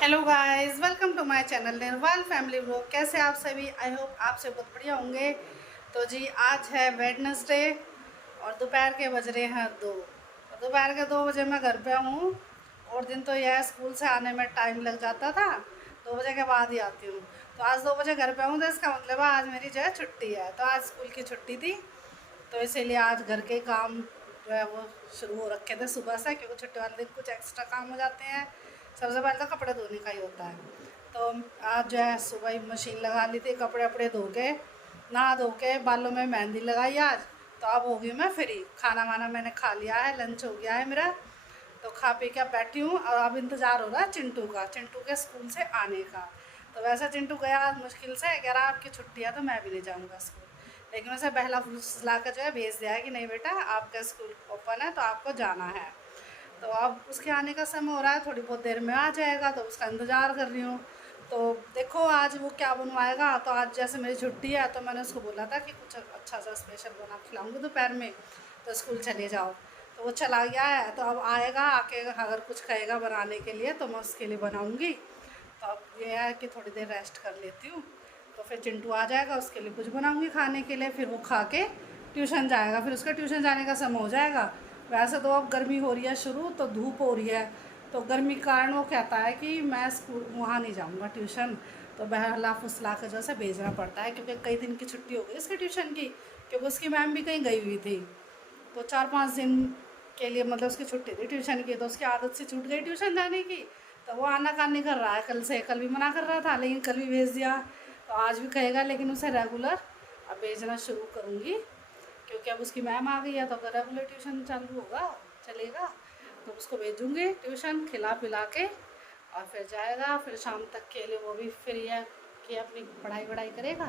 Hello guys, welcome to my channel Nirwal family vlog. कैसे आप सभी? आई होप आप से बहुत बढ़िया होंगे। तो जी आज है वेडनेसडे और दोपहर के बज रहे हैं 2। और दोपहर के 2 बजे मैं घर पे हूँ। और दिन तो यह स्कूल से आने में टाइम लग जाता था, 2 बजे के बाद ही आती हूँ। तो आज 2 बजे घर पे हूँ, तो इसका मतलब है आज मेरी जो है छुट्टी है। तो आज स्कूल की छुट्टी थी, तो इसीलिए आज घर के काम जो है वो शुरू हो रखे थे सुबह से, क्योंकि छुट्टी वाले दिन कुछ एक्स्ट्रा काम हो जाते हैं। सबसे पहले तो कपड़े धोने का ही होता है। तो आज जो है सुबह ही मशीन लगा ली थी, कपड़े वपड़े धो के, नहा धो के, बालों में मेहंदी लगाई आज। तो अब हो गई मैं फ्री। खाना वाना मैंने खा लिया है, लंच हो गया है मेरा। तो खा पी के बैठी हूँ और अब इंतज़ार हो रहा है चिंटू का, चिंटू के स्कूल से आने का। तो वैसे चिंटू गया आज मुश्किल से, कह रहा आपकी छुट्टी है तो मैं भी नहीं जाऊँगा स्कूल। लेकिन उसे बहला फुसला कर जो है भेज दिया है कि नहीं बेटा, आपका स्कूल ओपन है तो आपको जाना है। तो अब उसके आने का समय हो रहा है, थोड़ी बहुत देर में आ जाएगा, तो उसका इंतज़ार कर रही हूँ। तो देखो आज वो क्या बनवाएगा। तो आज जैसे मेरी छुट्टी है तो मैंने उसको बोला था कि कुछ अच्छा सा स्पेशल बना खिलाऊंगी दोपहर में, तो स्कूल चले जाओ। तो वो चला गया है, तो अब आएगा, आके अगर कुछ कहेगा बनाने के लिए तो मैं उसके लिए बनाऊँगी। तो अब ये है कि थोड़ी देर रेस्ट कर लेती हूँ, तो फिर चिंटू आ जाएगा, उसके लिए कुछ बनाऊँगी खाने के लिए। फिर वो खा के ट्यूशन जाएगा, फिर उसका ट्यूशन जाने का समय हो जाएगा। वैसे तो अब गर्मी हो रही है शुरू, तो धूप हो रही है, तो गर्मी के कारण वो कहता है कि मैं स्कूल वहाँ नहीं जाऊँगा ट्यूशन। तो बहला फुसला कर जैसे भेजना पड़ता है, क्योंकि कई दिन की छुट्टी हो गई इसकी ट्यूशन की, क्योंकि उसकी मैम भी कहीं गई हुई थी। तो 4-5 दिन के लिए मतलब उसकी छुट्टी थी ट्यूशन की, तो उसकी आदत से छूट गई ट्यूशन जाने की। तो वो आनाकानी कर रहा है कल से, कल भी मना कर रहा था लेकिन कल भी भेज दिया, तो आज भी कहेगा। लेकिन उसे रेगुलर अब भेजना शुरू करूँगी, क्योंकि अब उसकी मैम आ गई है। तो अगर रेगुलर ट्यूशन चालू होगा, चलेगा, तो उसको भेजूँगी ट्यूशन, खिला पिला के, और फिर जाएगा। फिर शाम तक के लिए वो भी फ्री है कि अपनी पढ़ाई वढ़ाई करेगा।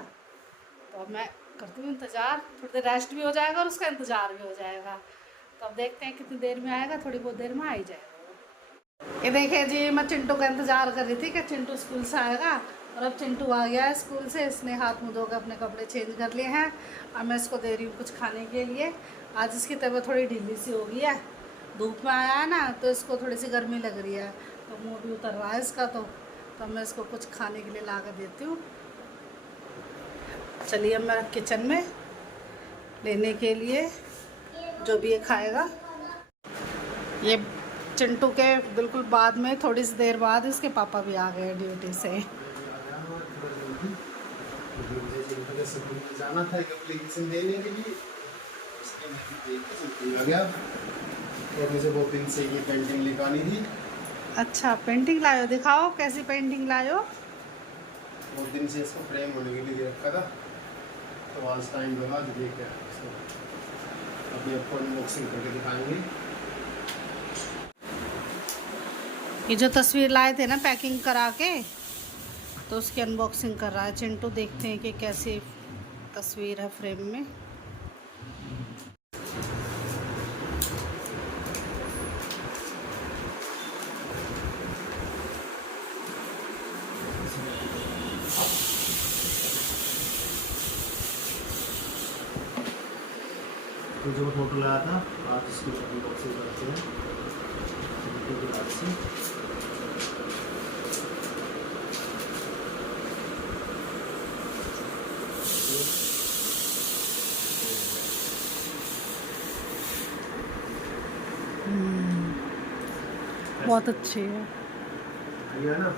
तो अब मैं करती हूँ इंतज़ार, थोड़ी देर रेस्ट भी हो जाएगा और उसका इंतज़ार भी हो जाएगा। तो अब देखते हैं कितनी देर में आएगा, थोड़ी बहुत देर में आ ही जाएगा। ये देखिए जी, मैं चिंटू का इंतज़ार कर रही थी कि चिंटू स्कूल से आएगा, और अब चिंटू आ गया है स्कूल से। इसने हाथ मुँह धोकर अपने कपड़े चेंज कर लिए हैं। अब मैं इसको दे रही हूँ कुछ खाने के लिए। आज इसकी तबीयत थोड़ी ढीली सी हो गई है, धूप में आया है ना, तो इसको थोड़ी सी गर्मी लग रही है, तो मुँह भी उतर रहा है इसका। तो मैं इसको कुछ खाने के लिए ला कर देती हूँ। चलिए अब मैं किचन में लेने के लिए जो भी ये खाएगा। ये चिंटू के बिल्कुल बाद में, थोड़ी सी देर बाद इसके पापा भी आ गए ड्यूटी से। जाना था एक एप्लीकेशन देने के लिए, इसलिए मैं भी देख के छुट्टी आ गया। और मुझे बहुत दिन से ये पेंटिंग लिखानी थी। अच्छा, पेंटिंग लायो, दिखाओ कैसी पेंटिंग लायो। बहुत दिन से इसको फ्रेम होने के लिए रखा था, तो आज टाइम लगा तो देख के इसको अभी आपको अनबॉक्सिंग करके दिखाएंगे। ये जो तस्वीर लाए थे ना पैकिंग करा के, तो उसकी अनबॉक्सिंग कर रहा है चिंटू। देखते हैं कि कैसी तस्वीर है फ्रेम में। तो जो फोटो लाया था आज इसकी अनबॉक्सिंग करते हैं। बहुत अच्छी है, बढ़िया ना,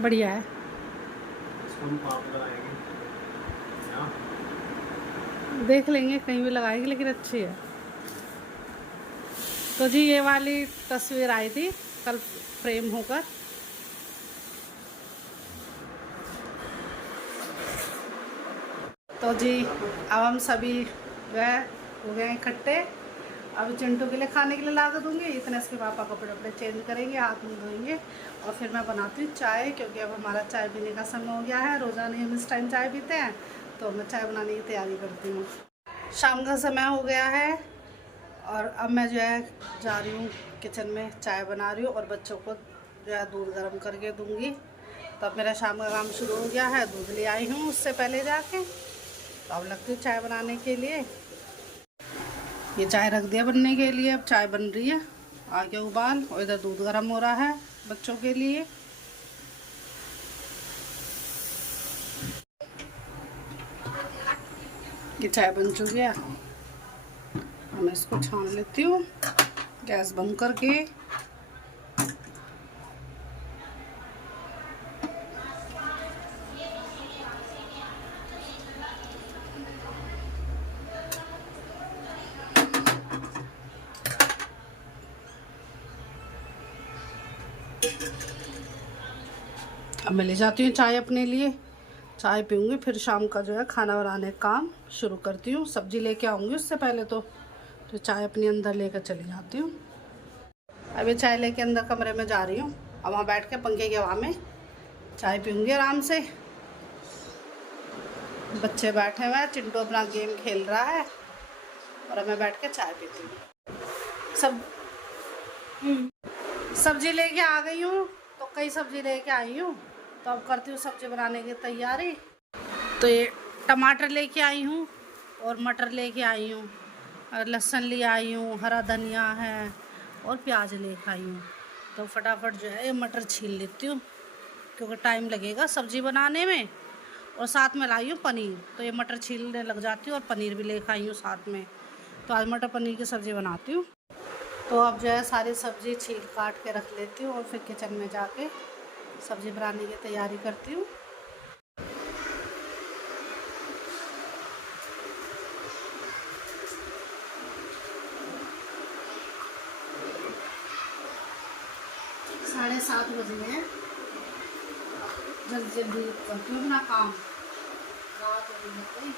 बढ़िया है। इसको हम पाप लगाएंगे यहाँ। देख लेंगे, कहीं भी लगाएंगे, लेकिन अच्छी है। तो जी ये वाली तस्वीर आई थी कल फ्रेम होकर। तो जी अब हम सभी जो है हो गए इकट्ठे। अब चिंटू के लिए खाने के लिए ला कर दूँगी, इतने इसके पापा कपड़े वपड़े चेंज करेंगे, हाथ मुँह धोएंगे, और फिर मैं बनाती हूँ चाय, क्योंकि अब हमारा चाय पीने का समय हो गया है। रोज़ाना हम इस टाइम चाय पीते हैं, तो मैं चाय बनाने की तैयारी करती हूँ। शाम का समय हो गया है और अब मैं जो है जा रही हूँ किचन में, चाय बना रही हूँ और बच्चों को जो है दूध गर्म करके दूँगी। तो अब मेरा शाम का काम शुरू हो गया है, दूध ले आई हूँ उससे पहले जाके। तो अब लगती हूँ चाय बनाने के लिए। ये चाय रख दिया बनने के लिए, अब चाय बन रही है, आगे उबाल, और इधर दूध गर्म हो रहा है बच्चों के लिए। की चाय बन चुकी है, मैं इसको छान लेती हूँ गैस बंद करके। अब मैं ले जाती हूँ चाय अपने लिए, चाय पीऊँगी, फिर शाम का जो है खाना बनाने का काम शुरू करती हूँ। सब्जी लेके आऊँगी उससे पहले तो चाय अपनी अंदर लेकर चली जाती हूँ। अभी चाय लेके अंदर कमरे में जा रही हूँ, अब वहाँ बैठ के पंखे की हवा में चाय पीऊँगी आराम से। बच्चे बैठे हुए हैं, चिंटू अपना गेम खेल रहा है और अब मैं बैठ के चाय पीती हूँ। सब्जी लेके आ गई हूँ, तो कई सब्जी लेके आई हूँ, तो अब करती हूँ सब्जी बनाने की तैयारी। तो ये टमाटर लेके आई हूँ और मटर लेके आई हूँ और लहसुन ले आई हूँ, हरा धनिया है और प्याज लेके आई हूँ। तो फटाफट जो है ये मटर छील लेती हूँ क्योंकि टाइम लगेगा सब्ज़ी बनाने में। और साथ में लाई हूँ पनीर, तो ये मटर छीलने लग जाती हूँ और पनीर भी लेके आई हूँ साथ में। तो आज मटर पनीर की सब्ज़ी बनाती हूँ। तो अब जो है सारी सब्ज़ी छील काट के रख लेती हूँ और फिर किचन में जाके सब्ज़ी बनाने की तैयारी करती हूँ। साढ़े 7 बजे हैं, जल्दी जल्दी करती हूँ अपना काम, रात हो गई।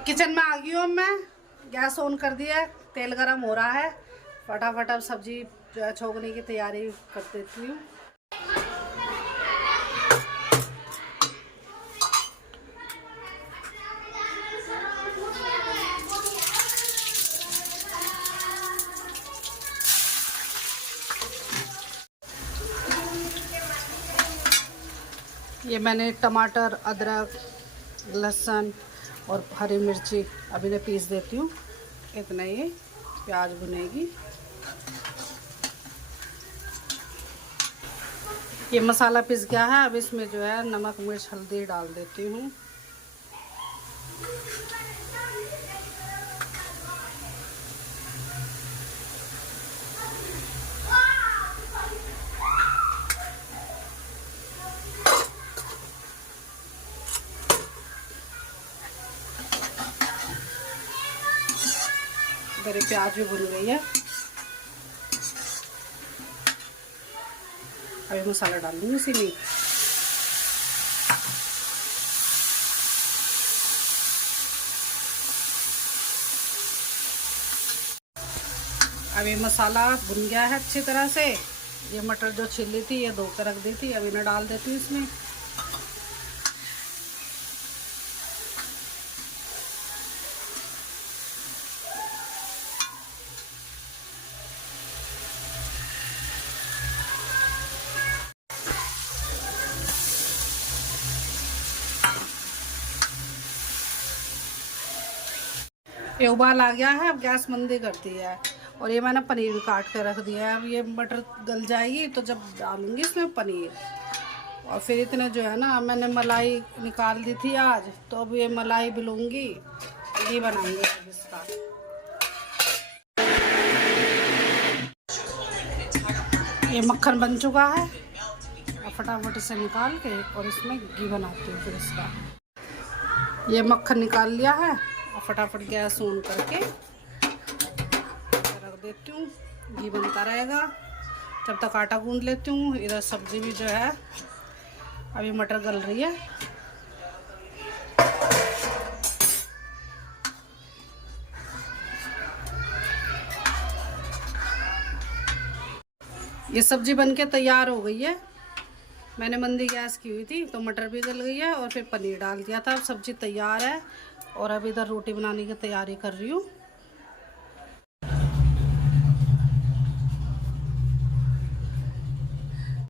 किचन में आ गई हूँ मैं, गैस ऑन कर दिया है, तेल गरम हो रहा है। फटाफट अब सब्जी जो है छोंकने की तैयारी कर देती हूँ। ये मैंने टमाटर, अदरक, लहसुन और हरी मिर्ची अभी ने पीस देती हूँ। इतना ये प्याज भुनेगी। ये मसाला पिस गया है, अब इसमें जो है नमक, मिर्च, हल्दी डाल देती हूँ। मेरी प्याज भी भुन गई है, अभी मसाला डाल दूँगी इसी में। अभी मसाला भुन गया है अच्छी तरह से। ये मटर जो छिली थी ये धो कर रख दी थी, अभी मैं डाल देती हूँ इसमें। ये उबाल आ गया है, अब गैस मंदी कर दी है और ये मैंने पनीर भी काट के रख दिया है। अब ये मटर गल जाएगी तो जब डालूंगी इसमें पनीर। और फिर इतने जो है ना, मैंने मलाई निकाल दी थी आज, तो अब ये मलाई भी लूँगी, ये बनाएंगे इसका। ये मक्खन बन चुका है, अब फटाफट इसे निकाल के और इसमें घी बनाती हूँ फिर इसका। ये मक्खन निकाल लिया है और फटाफट गैस ऑन करके रख देती हूँ, घी बनता रहेगा। जब तक आटा गूंद लेती हूँ, इधर सब्जी भी जो है अभी मटर गल रही है। ये सब्जी बनके तैयार हो गई है। मैंने मंदी गैस की हुई थी तो मटर भी गल गई है और फिर पनीर डाल दिया था। अब सब्जी तैयार है और अब इधर रोटी बनाने की तैयारी कर रही हूँ।